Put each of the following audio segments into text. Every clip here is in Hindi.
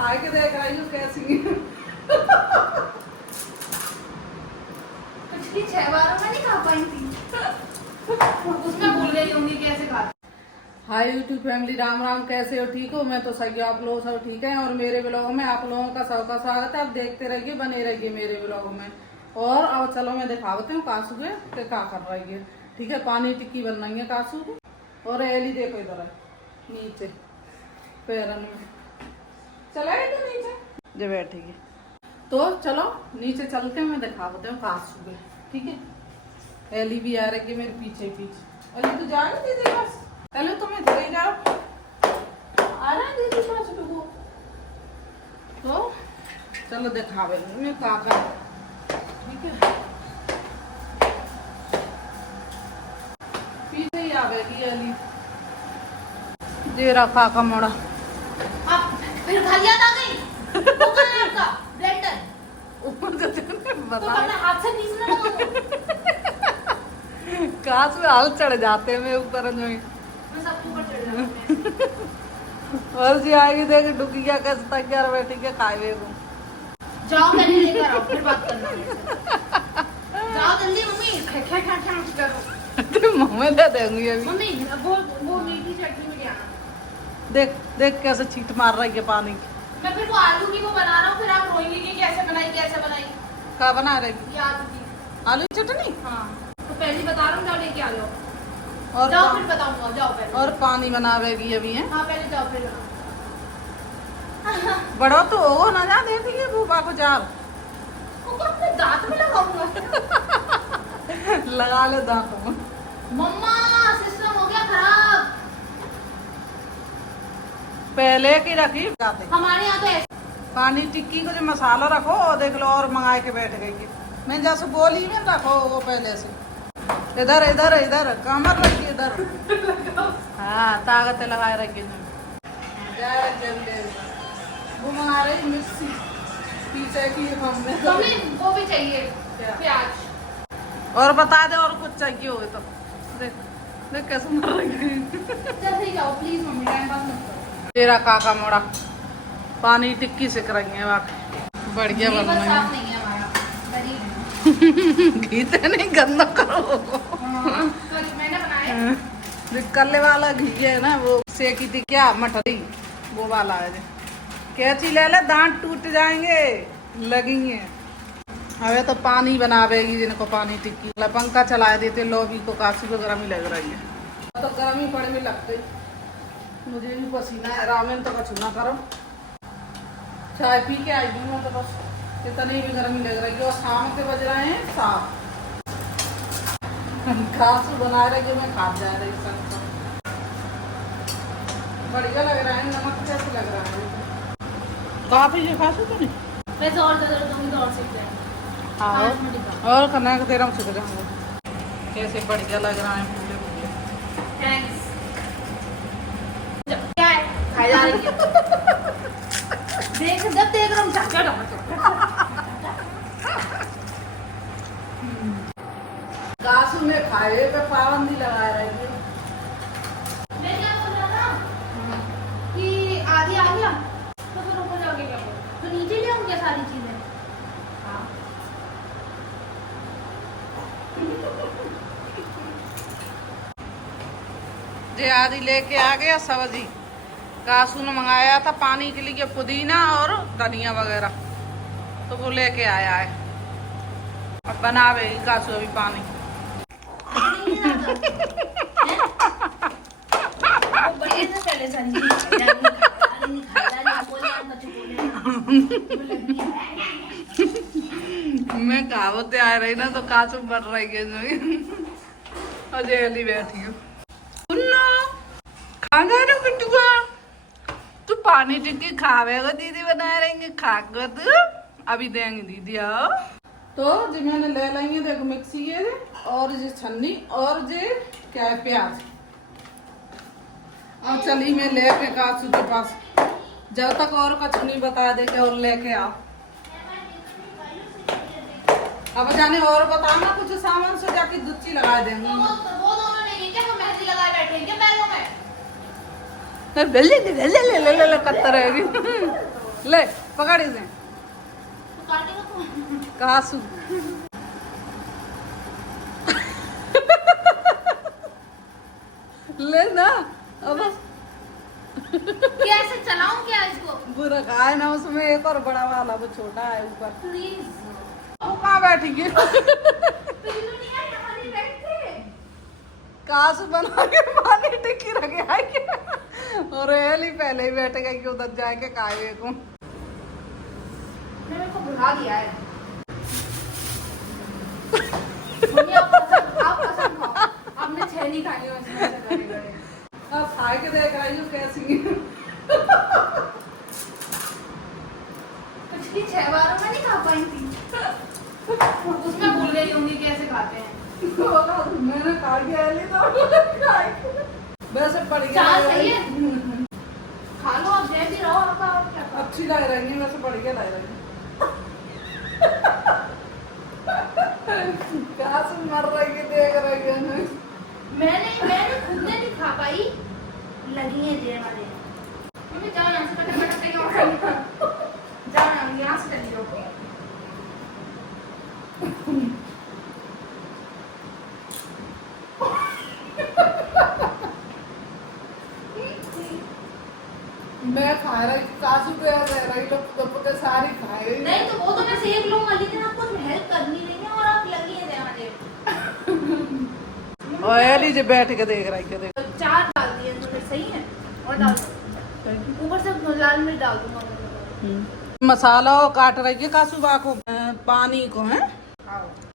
खा के देख रही हूँ कैसी है। पिछली 6 बार में नहीं खा पाई थी। उसमें भूल गई होंगी कैसे खाती। Hi YouTube family, Ram Ram. कैसे हो? ठीक हो? मैं तो सही हूँ, आप लोग सब ठीक है। और मेरे ब्लॉग में आप लोगों का सबका स्वागत है। आप देखते रहिए, बने रहिए मेरे ब्लॉग में। और अब चलो मैं दिखावती हूँ कासू के क्या कर रही है। ठीक है, पानी टिक्की बन रही है कासू की। और एली देखो इधर है नीचे पैरन में चला गया तो नीचे जो बैठेगी। तो चलो नीचे चलते हैं, मैं दिखावते हूँ कासू के। ठीक है, एली भी आ रही है मेरे पीछे पीछे। एली तो जा रही दीदी बस, पहले तुम्हें चले जाओ। आ रहा है दीदी पास डुबो। तो चलो दिखावे मैं काका। ठीक है, पीछे ही आवेगी एली। जेरा काका मोड़ा आप फिर घर याद आ गई। वो कहाँ है आपका ब्लेंडर? ऊपर से तुमने तो बताया अपने हाथ से पीसना लगा। काश में हाल चढ़ जाते हैं मैं ऊपर जो ही। मैं सबको ऊपर चढ़ जाती हूँ। और जी आएगी देख डुकी क्या कैसे तैयार बैठी के खाए को। जाओ पहले लेकर आओ फिर बात करना मेरे से। जाओ जल्दी मम्मी। खे खे खे खे मत करो। मम्मी दे देंगी अभी। मम्मी वो मीठी चटनी में लिया। देख देख कैसे छींट मार रही है पानी की। मैं फिर वो आलू की वो बना रहा हूँ, फिर आप रोएंगे कि कैसे बनाई। क्या बना रही? ये आलू की। आलू की चटनी। हाँ तो पहले बता रहा हूँ, जाओ लेके आ जाओ। और जाओ फिर बताऊंगा, जाओ पहले। और पानी बनावेगी अभी है। हाँ पहले जाओ फिर बनाओ। बड़ो तो हो ना जा देती है भूपा को जाल। वो क्या अपने दांत में लगाऊंगा? लगा ले दांतों में। मम्मा सिस्टम हो गया खराब। पहले की रखी जाते हमारे यहाँ तो ऐसे पानी टिक्की को जो मसाला रखो और देख लो और मंगा के बैठ गई है। मैं जैसे बोली में रखो वो पहले से इधर इधर इधर कमर रखी इधर। हाँ ताकत लगाए रखी वो मंगा रही मिक्सी पीछे की हमने। मम्मी वो भी चाहिए क्या? प्याज। और बता दे और कुछ चाहिए हो तो देख देख कैसे मर रही है। जल्दी जाओ प्लीज मम्मी, टाइम पास मत करो। तेरा काका मोड़ा पानी टिक्की सिक रही है वाकई बढ़िया बन लीवर रही साफ है। नहीं है हमारा, गरीब। घी तो नहीं गंदा करो। हाँ, गरीब मैंने बनाया। जो कल्ले वाला घी है ना वो सेकी थी क्या मठरी वो वाला है। कैची ले ले दांत टूट जाएंगे लगेंगे। अबे तो पानी बनावेगी जिनको पानी टिक्की वाला पंखा चला देते लोबी को काफी को गर्मी लग रही है। तो गर्मी पड़ने लग गई, मुझे भी पसीना है। रामेन तो कछु ना करो, चाय पी के आई हूँ मैं तो बस। इतनी भी गर्मी लग रही है और शाम के बज रहे हैं 7। खासू बना रहे कि मैं खा जा रही सब। बढ़िया लग रहा है, नमक कैसे लग रहा है काफी जो खासू तो नहीं। वैसे और ज्यादा दूंगी तो और सीख जाएंगे। हाँ और करना है तेरा सीख जाऊंगा। कैसे बढ़िया लग रहा है पूरे पूरे। थैंक्स। क्या है खाई जा रही है। देख जब देख रहा हूँ कासू में खाए पे पाबंदी लगा रही है। मैं क्या बोल रहा था कि आधी आ गया तो फिर ऊपर जाके क्या करूं? तो नीचे ले आऊं क्या सारी चीजें? हाँ जे आदि लेके आ गया सब्जी। कासू ने मंगाया था पानी के लिए पुदीना और धनिया वगैरह, तो वो लेके आया है। अब बनावे कासू अभी पानी। पहले सारी चीजें मैं कहावत आ रही ना तो कासू बन रही है जो। अजय अली बैठी हूँ। खाना ना बिटुआ तू पानी टिक्की खावेगा दीदी बना रहेंगे खाकर तू अभी देंगे दीदी आओ। तो जी मैंने ले लेंगे देखो मिक्सी है और जी छन्नी और जी क्या है प्याज। और चली मैं ले के कासू के पास जब तक और कुछ नहीं बता दे के और लेके आओ। अब जाने और बताना कुछ सामान से जाके दुच्ची लगा देंगे। वो दोनों नहीं क्या वो मेहंदी लगाए बैठे हैं क्या पैरों में? ले ले ले ले ले ले ले कत्तर रहेगी। ले पकड़ इसे तो काटेगा तो कासू ले ना अब कैसे चलाऊं क्या इसको? बुरा कहा है ना उसमें एक और बड़ा वाला वो छोटा है ऊपर प्लीज। वो कहाँ बैठी है पीलू नहीं है, यहाँ नहीं बैठते। कासू बना के पानी टिक्की रखे है क्या? और एली पहले ही बैठेगा कि उधर जाके खाए को मेरे को भुला दिया है। मम्मी आप कसम खाओ, आपने 6 नहीं खाई हो इसमें से गड़े-गड़े। अब खा के देख रही हूँ कैसी है पिछली 6 बारों में नहीं खा पाई थी। उसमें भूल गई होंगी कैसे खाते हैं। मैंने खा के एली तो वैसे पड़ गया चार सही है। खा लो आप, जैसी रहो आपका, आप क्या खाओ। अच्छी लग रही है वैसे बढ़िया लग रही है कासू मर रही है देख रही है ना मैंने खुद ने नहीं खा पाई, लगी है देर वाले। मम्मी जाओ यहाँ से, फटाफट कहीं और जाओ यहाँ से चली जाओ। मैं खा रही कासू पे रह रही लोग के सारी खाए रही नहीं तो वो तो मैं सेक लूंगा, लेकिन आपको हेल्प करनी नहीं है और आप लगी है देर वाले। और एली जो बैठ के देख रही है देख तो 4 डाल दिए तुमने, सही है। और डाल दो ऊपर से लाल मिर्च डाल दूंगा। मसाला काट रही है कासू बाको पानी को है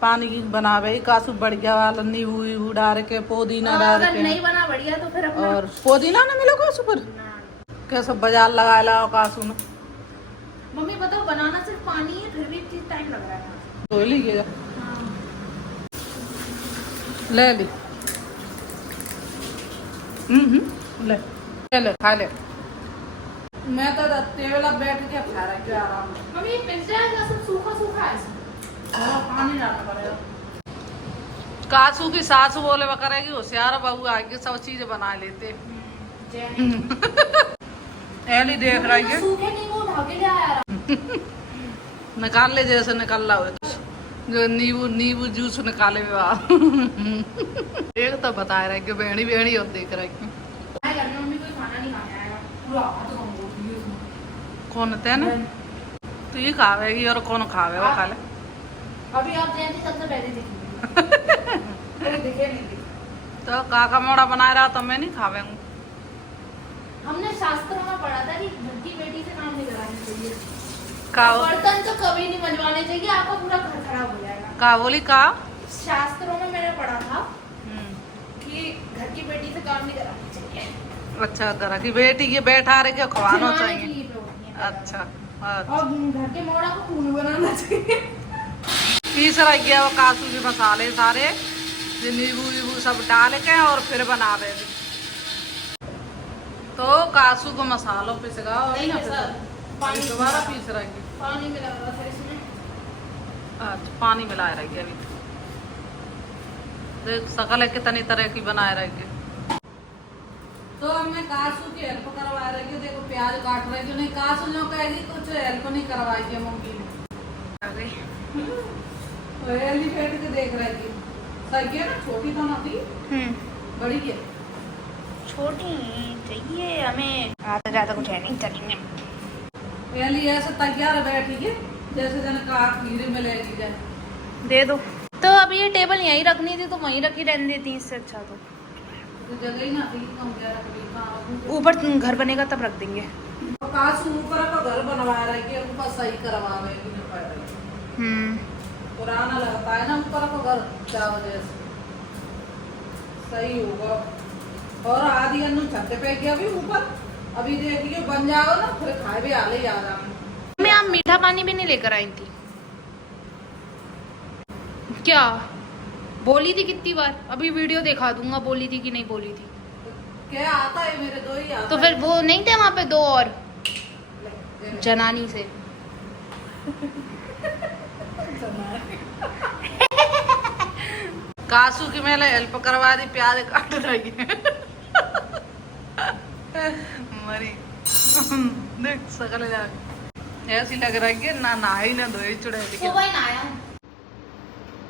पानी की बनावे कासू बढ़िया वाला नींबू वीबू डाल के पुदीना डाल अगर के नहीं बना बढ़िया तो फिर अपना और पुदीना ना मिलो कासू पर कैसे बाजार लगा लाओ कासू ने मम्मी बताओ, बनाना सिर्फ पानी है फिर भी इतनी टाइम लग रहा है। तो लीजिएगा हाँ। ले ली ले ले ले खा ले मैं तो टेबल अब बैठ के खा रही थी आराम से मम्मी पिज्जा का सब सूखा सूखा है इसमें। और पानी डालना पड़ेगा कासू की सास बोले वो करेगी होशियार बहू आगे सब चीज बना लेते एली देख रही है सूखे नींबू उठा के ले आया निकाल ले जैसे निकल रहा हो जो नींबू नींबू जूस निकाले हुआ एक तो बता रहा है कि बेड़ी बेड़ी और देख रहा है घर में मम्मी कोई खाना नहीं खाने आएगा, पूरा हाथ कम बोलती है उसमें। कौन थे ना तू ये खावेगी और कौन खावे वो खा ले अभी आप जयंती सबसे पहले दिखेंगे। कोई दिखे नहीं दिखे। तो काका मोड़ा बना रहा तो मैं नहीं खावेंगी हमने शास्त्रों में पढ़ा था कि घर की बेटी से काम नहीं करानी चाहिए। का बर्तन तो कभी नहीं मंजवाने चाहिए, आपका पूरा घर खराब हो जाएगा। का बोली का शास्त्रों में मैंने पढ़ा था कि घर की बेटी से काम नहीं करानी चाहिए। अच्छा करा कि बेटी के बैठा रहे के खवाना खिलाने के चाहिए लिए पे होती है। अच्छा और घर के मोड़ा को खून बनाना चाहिए। तीसरा गया वो कासू के मसाले सारे जो नींबू वीबू सब डाल के और फिर बनावे तो कासू को मसालों पिसगा और नहीं ना सर, पानी दोबारा पीस रही पानी मिला हुआ था इसमें। अच्छा पानी मिलाए रही अभी देख सकल है कितनी तरह की बनाए रही तो अब मैं कासू की हेल्प करवा रही हूँ देखो प्याज काट रही हूँ नहीं कासू जो कहेगी कुछ हेल्प नहीं करवाई है मम्मी ने आ गई। तो एलिफेंट के देख रही थी सही है ना छोटी तो ना थी बड़ी है छोटी चाहिए हमें, आता ज्यादा कुछ है नहीं, चलेंगे। पहली ऐसे तैयार बैठी है जैसे जन कहा खीरे में लेगी जाए दे दो। तो अब ये टेबल यहीं रखनी थी तो वहीं रखी रहने देती, इससे अच्छा तो जगह ही ना थी कम क्या रखी कहाँ रखूं? ऊपर घर बनेगा तब रख देंगे। तो कासू ऊपर का घर बनवा रही है ऊपर सही करवावे की नहीं पड़ रही पुराना लगता है ना ऊपर का घर क्या वजह से सही होगा और आधी अन्नू छत पे गया अभी ऊपर अभी देखिए बन जाओ ना फिर खाए भी आले ही आ जाएंगे मैं आप मीठा पानी भी नहीं लेकर आई थी क्या? बोली थी कितनी बार, अभी वीडियो दिखा दूंगा बोली थी कि नहीं बोली थी। क्या आता है मेरे दो ही आता तो फिर वो नहीं थे वहाँ पे 2 और है। जनानी से कासू की मैंने हेल्प करवा दी प्याज काट रही है मरी देख सकल जा ऐसी लग रही है ना नहाई ना धोई चुड़ैल के। सुबह ही नहाया हूँ।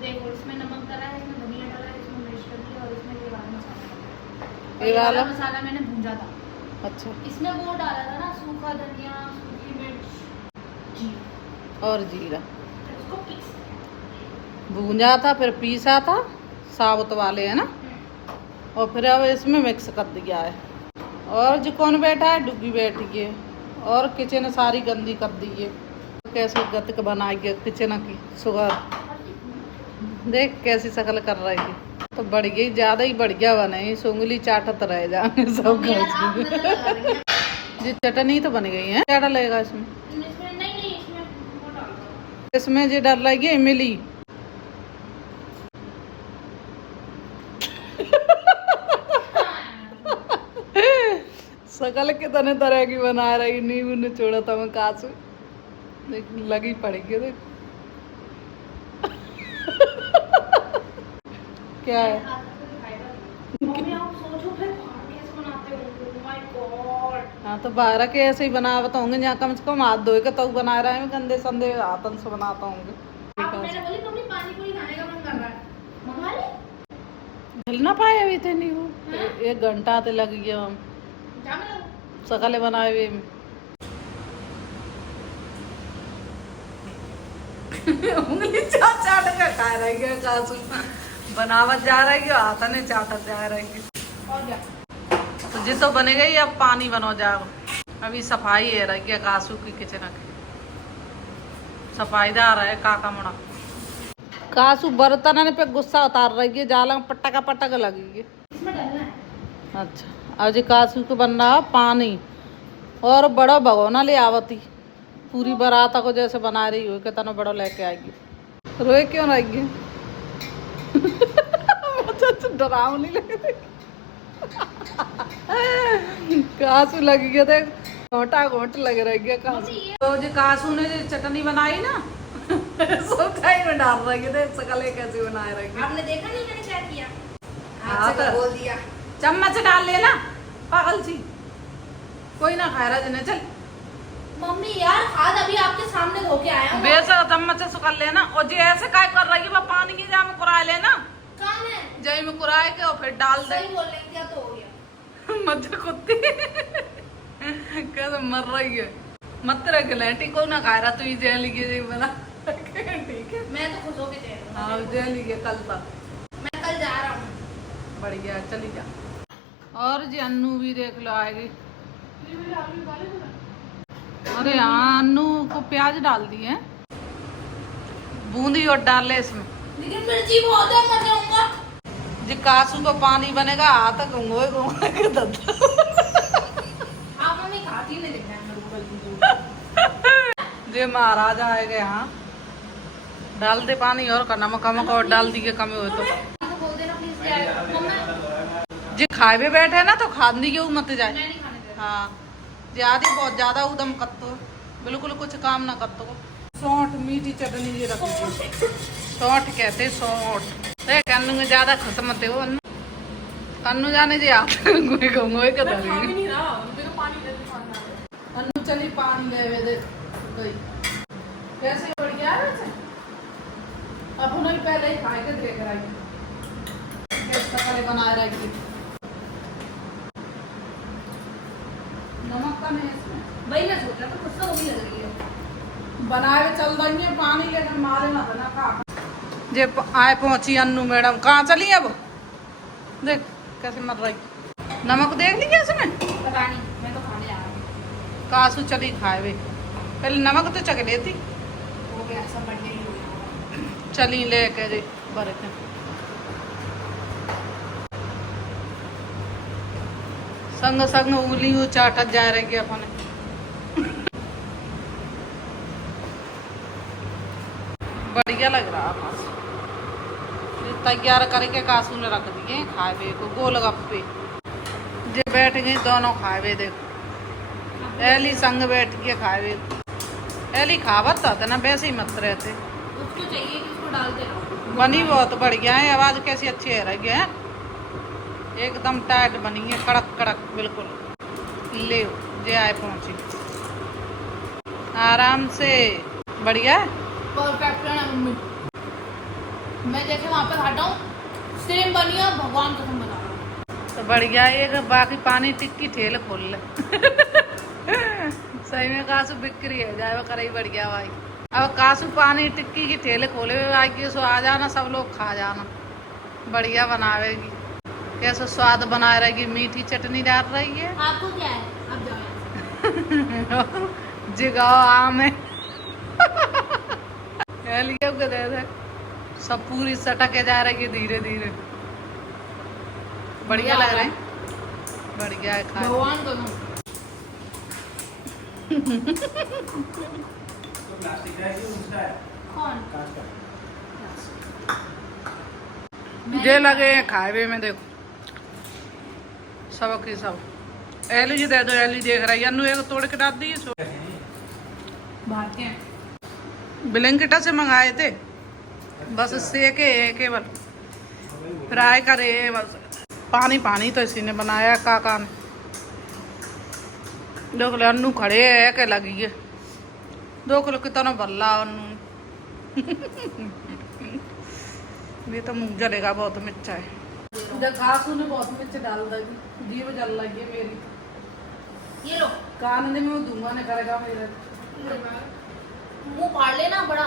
देखो इसमें नमक डाला है, इसमें धनिया डाला है, इसमें मिर्च डाली है और इसमें ये वाला मसाला डाला है। ये वाला मसाला मैंने भूंजा था। अच्छा। इसमें वो डाला था ना सूखा धनिया, सूखी मिर्च, जीरा और जीरा उसको पीस। भूंजा था फिर पीसा था साबुत वाले है ना, और फिर अब इसमें मिक्स कर दिया है। और जो कौन बैठा है डुग्गी बैठी है और किचन सारी गंदी कर दी है। कैसे गतक बनाई है किचन की सुगर, देख कैसी शकल कर रही है। तो बढ़ गई, ज्यादा ही बढ़िया बने, उंगली चाटत रह जाए सब जी। चटनी तो बन गई है, क्या डलेगा इसमें? इसमें जो डल रही है इमली। सकल के तने तरह की बना रही, नींबू ने छोड़ा था मैं कासू, देख लगी पड़ेगी देख। क्या है? हाँ तो बाहर के ऐसे ही बना बताऊंगे, यहाँ कम से कम हाथ धोए के तो बना रहे हैं, गंदे संदे हाथन से बनाता होंगे। हिल ना पाए अभी थे नींबू, 1 घंटा तो लग गया हम सकले बनाए हुए में। उंगली चाट चाट के खा रही है कासू, बनावत जा रही है हाथ ने चाटत जा रही है। और क्या? तो जी तो बनेगा ही, अब पानी बनो जाओ। अभी सफाई है रही है कासू की किचन की, सफाईदार है काका मुड़ा। कासू बर्तन पे गुस्सा उतार रही है, जाला पटका पटक लगी है। इसमें डालना है। अच्छा अब जी कासू को बन रहा पानी, और बड़ा भगोना ले आवती, पूरी बारात को जैसे बना रही हो कितना बड़ा लेके आएगी। रोए क्यों रहेगी? डरावनी लगे कासू लगी गया देख, घोटा घोट लग रही है कासू। तो जो कासू ने जो चटनी बनाई ना सब टाइम में डाल रही है, देख सकले कैसे बनाए रही। आपने देखा नहीं मैंने क्या किया? हाँ आपसे तो बोल दिया। चम्मच डाल लेना पागल सी, कोई ना खाए रहा जिन्हें। चल मम्मी यार खाद अभी आपके सामने धो के आया हूँ। बेसा चम्मच से सुखल लेना, और जो ऐसे काय कर रही है वो पानी की जा में कुराए लेना, काम है जई में कुराए के और फिर डाल दे। सही बोल रही क्या तो हो गया। मत कुत्ती कैसे मर रही है, मत रख लेटी को ना खाए रहा, तू ही जेल लीजिए बना ठीक है। मैं तो खुश होके दे रही हूँ। हाँ जेल लीजिए कल तक, मैं कल जा रहा हूँ। बढ़िया चली जा। और जी अन्नू भी देख लो आएगी। अरे हाँ अन्नू को प्याज डाल दिए, बूंदी और डाल ले इसमें। लेकिन मिर्ची बहुत है, मर जाऊंगा। जी कासू को पानी बनेगा हाथ घुंगोए घुंगोए के दद्दा। आप मम्मी खाती नहीं देखना जे महाराज आएगा यहाँ डाल दे पानी, और का नमक वमक और डाल दिए कमी हो तो बोल देना प्लीज क्या है मम्मी। जे खाए भी बैठे ना तो खाने के मत जाए। मैं नहीं खाने दे रही। हाँ ज्यादा बहुत ज्यादा उदम कत्तो, बिल्कुल कुछ काम ना कत्तो। सौंठ मीठी चटनी ये रखी, सौंठ कहते सौंठ। देख अन्नू में ज्यादा खस मत हो, अन्नू जाने जे आप घुंगोए के धरी अन्नू चली पानी ले वे दे गई। कैसे बढ़िया है वैसे, अब उन्हें पहले ही खाए के देख रही कैसे पहले बनाए रही। नमक का नहीं इसमें, वही मैं सोच रहा था, गुस्सा होगी लग रही है। बनाए चल रही है पानी लेकर मारे ना बना का। जे आए पहुंची अन्नू मैडम, कहाँ चली अब देख कैसे मर रही। नमक देख लीजिए इसमें, पता नहीं, मैं तो खाने जा रहा हूँ। कासू चली खाए वे, पहले नमक तो चख लेती। हो गया सब बढ़िया ही हो गया। चली ले के जे भर के संग संग उंगली वो चाटत जा रही है अपने। बढ़िया लग रहा कासू, तैयार करके कासू ने रख दिए खाए वे को गोलगप्पे। जे बैठ गई दोनों खाए वे, देखो एली संग बैठ के खाए वे। एली खावत था ना वैसे ही मत रहते, उसको चाहिए कि उसको डालते रहो। बनी बहुत बढ़िया है, आवाज कैसी अच्छी है रही है, एकदम टाइट बनी है, कड़क कड़क बिल्कुल। ले जे आए पहुंची आराम से। बढ़िया। परफेक्ट है मम्मी। मैं जैसे वहाँ पे खाता हूँ सेम बनी है, भगवान कसम बता रहा हूँ। तो बढ़िया। एक बाकी पानी टिक्की ठेल खोल ले। सही में कासू बिक्री है जाए वो करे बढ़िया भाई। अब कासू पानी टिक्की की ठेल खोले हुए भाई की सो आ जाना, सब लोग खा जाना। बढ़िया बनावेगी, कैसे स्वाद बनाए रहेगी, मीठी चटनी डाल रही है। आपको क्या है, आप जाओ। जिगाओ आम है। लिया दे दे। सब पूरी सटके जा रही है धीरे धीरे। बढ़िया लग रहा है। बढ़िया है खा। भगवान को कौन जे लगे हैं खाए में देखो सब की सब। एली जी दे दो, एली देख रही है। अनु एक तोड़ के डाल दी। भागते हैं। ब्लैंकेटा से मंगाए थे, बस सेके है केवल, फ्राई करे बस। पानी पानी तो इसी ने बनाया काका ने। देख लो अन्नू खड़े है के लगी है। देख लो कितना बल्ला अन्नू। ये तो मुंह जलेगा, बहुत मिर्चा है। घासू ने बहुत मिर्च डाल दी, जीव जल लगी है मेरी। ये लो कान ने मैं दूंगा ने करेगा मेरे। मुंह फाड़ लेना बड़ा।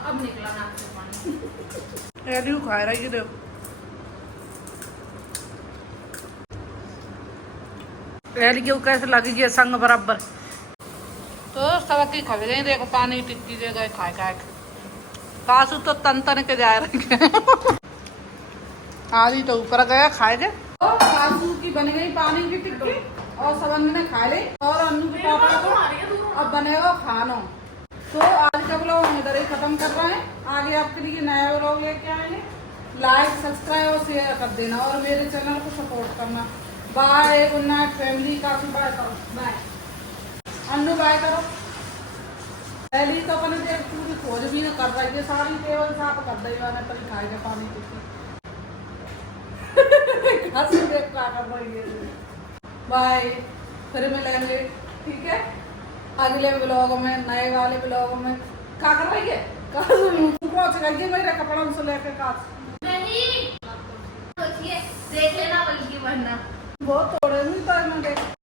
अब निकला नाक से पानी। एली खा रही है देखो। एली क्यों कैसे लगेगी संग बराबर। तो सब की खा गई देखो, पानी टिक्की दे गए खाए खाए। कासू तो तन तन के जा रही है। आधी तो ऊपर गया खाएगे। कासू की बन गई पानी की टिक्की और सब ने खा ली। और अन्नू के पापा को अब बनेगा खाना। तो आज का ब्लॉग हम इधर ही खत्म कर रहे हैं। आगे आपके लिए नया ब्लॉग लेके आएंगे। लाइक सब्सक्राइब और शेयर कर देना और मेरे चैनल को सपोर्ट करना। Bye, good night family. काफी बाय करो, बाय अन्नू, बाय करो। पहली तो अपने देख पूरी खोज भी न कर रही है, सारी टेबल साफ कर दी मैंने तभी खाएगा पानी टिक्की। देख क्या कर रही है। बाय, फिर मिलेंगे ठीक है अगले ब्लॉग में, नए वाले ब्लॉग में। क्या कर रही है पहुंच गई है मेरे कपड़ों से लेके काश। नहीं सोचिए देख लेना बल्कि वरना बहुत थोड़े नहीं तो मैं देख